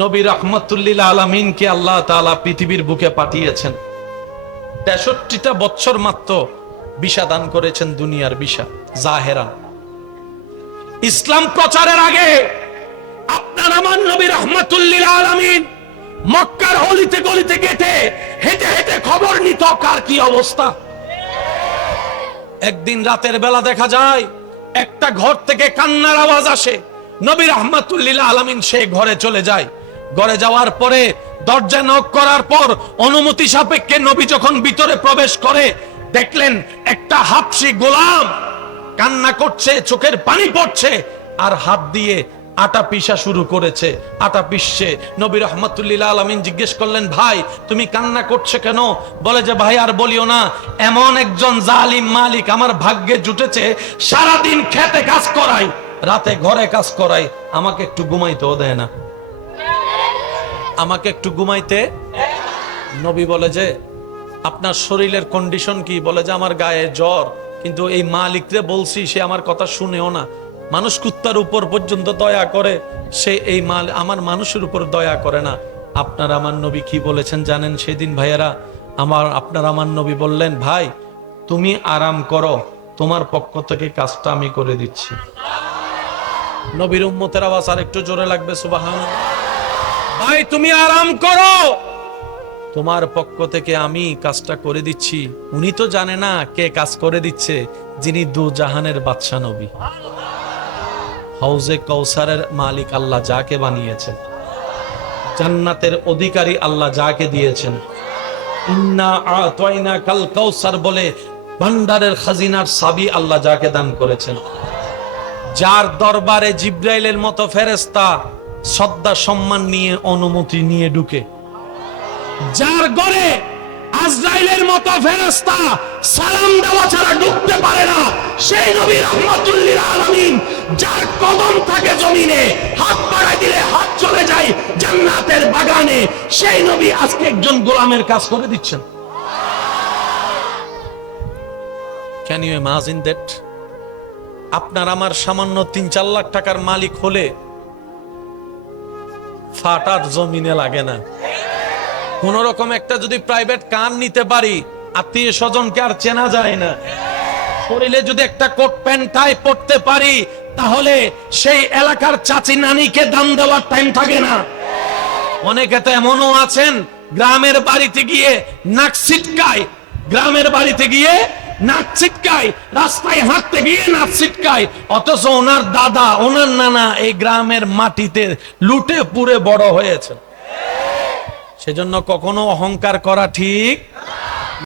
নবী রাহমাতুল্লিল আলামিনকে আল্লাহ তাআলা পৃথিবীর বুকে পাঠিয়েছেন। ৬৩টা বছর মাত্র ভিসা দান করেছেন, দুনিয়ার ভিসা জাহেরা। ইসলাম প্রচারের আগে আপনার আমার নবী রাহমাতুল্লিল আলামিন মক্কার অলিতে গলিতে গেটে হেঁটে হেঁটে খবর নিত কার কি অবস্থা। একদিন রাতের বেলা দেখা যায় একটা ঘর থেকে কান্নার আওয়াজ আসে। নবী রাহমাতুল্লিল আলামিন সে ঘরে চলে যায়। ঘরে যাওয়ার পরে দরজা নক করার পর অনুমতি সাপেক্ষে নবী যখন ভিতরে প্রবেশ করে, দেখলেন একটা হাবশী গোলাম কান্না করছে, চোখের পানি পড়ছে, আর হাত দিয়ে আটা পিষা শুরু করেছে, আটা পিষছে। নবী রাহমাতুল্লিল আলামিন জিজ্ঞেস করলেন, ভাই তুমি কান্না করছো কেন? বলে যে ভাই আর বলিও না, এমন একজন জালিম মালিক আমার ভাগ্যে জুটেছে, সারাদিন খেতে কাজ করাই, রাতে ঘরে কাজ করাই, আমাকে একটু ঘুমাইতেও দেয় না, আমাকে একটু ঘুমাইতে। নবী বলে যে আপনার শরীরের কন্ডিশন কি? বলে যে আমার গায়ে জ্বর, কিন্তু এই মালিকরে বলছি, সে আমার কথা শুনেও না। মানুষ কুত্তার উপর পর্যন্ত দয়া করে, সে এই আমার মানুষের উপর দয়া করে না। আপনার আমার নবী কি বলেছেন জানেন সেদিন ভাইয়েরা? আপনার আমার নবী বললেন, ভাই তুমি আরাম করো, তোমার পক্ষ থেকে কাজটা আমি করে দিচ্ছি। নবীর উম্মতের আওয়াজ আর একটু জোরে লাগবে, সুবহানাল্লাহ। ভাই তুমি আরাম করো, তোমার পক্ষ থেকে আমি কাজটা করে দিচ্ছি। উনি তো জানে না কে কাজ করে দিচ্ছে, যিনি দু জাহানের বাদশা নবী, হাউজে কাউসারের মালিক আল্লাহ যাকে বানিয়েছেন, জান্নাতের অধিকারী আল্লাহ যাকে দিয়েছেন, ইন্না আতাইনা কাল কাউসার বলে ভান্ডারের খাজিনার চাবি আল্লাহ যাকে দান করেছেন, যার দরবারে জিব্রাইলের মতো ফেরেশতা শ্রদ্ধা সম্মান নিয়ে অনুমতি নিয়ে ঢুকে, যার ঘরে আজরাইলের মতো ফেরেশতা সালাম দেওয়া ছাড়া ঢুকতে পারে না, সেই নবী রাহমাতুল্লিল আলামিন যার কদম থাকে জমিনে, হাত বাড়াই দিলে হাত চলে যায় জান্নাতের বাগানে, সেই নবী আজকে একজন গোলামের কাজ করে দিচ্ছেন। Can you imagine that? আপনার আমার সামান্য ৩-৪ লাখ টাকার মালিক হলে ফাটার জমিনে লাগে না। কোন রকম একটা যদি প্রাইভেট কার নিতে পারি, আত্মীয় স্বজনকে আর চেনা যায় না। শরীরে যদি একটা কোট প্যান্ট টাই পরতে পারি, তাহলে সেই এলাকার চাচি নানিকে দাম দেওয়ার টাইম থাকে না। অনেকে তো এমনও আছেন গ্রামের বাড়িতে গিয়ে নাক ছিটকায়, গ্রামের বাড়িতে গিয়ে নাক ছিটকায়, রাস্তায় হাঁটতে গিয়ে নাক ছিটকায়, অথচ ওনার দাদা ওনার নানা এই গ্রামের মাটিতে লুটে পুড়ে বড় হয়েছে। সেজন্য কখনো অহংকার করা ঠিক